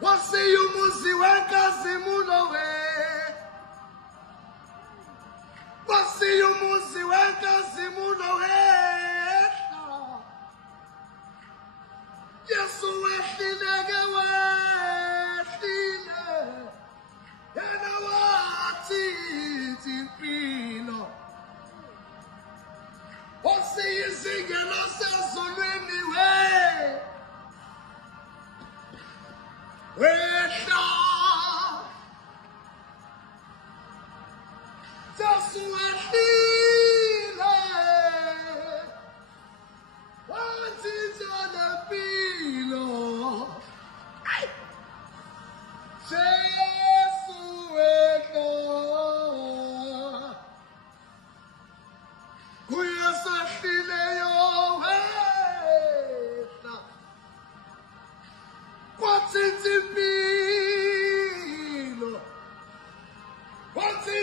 wasiyumuzi wenkazimulo we wasiyumuzi wenkazimulo we Yesu wehlile ke wehlile yena wathi impilo wasiyizingela sezulwini wehla Yesu wehlile wathi impilo Yesu wehla kuyesahlileyo wehla kwathi impilo wathi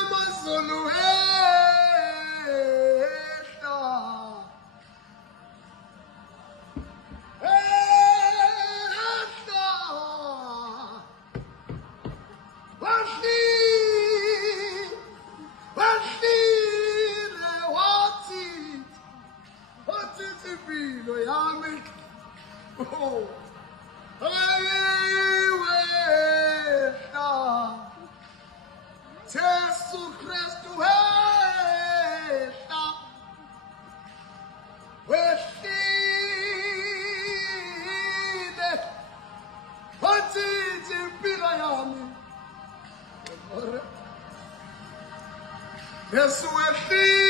amazulu Oh, Jesu Kristu wehla wehlile wathi impilo yami Jesu wehlile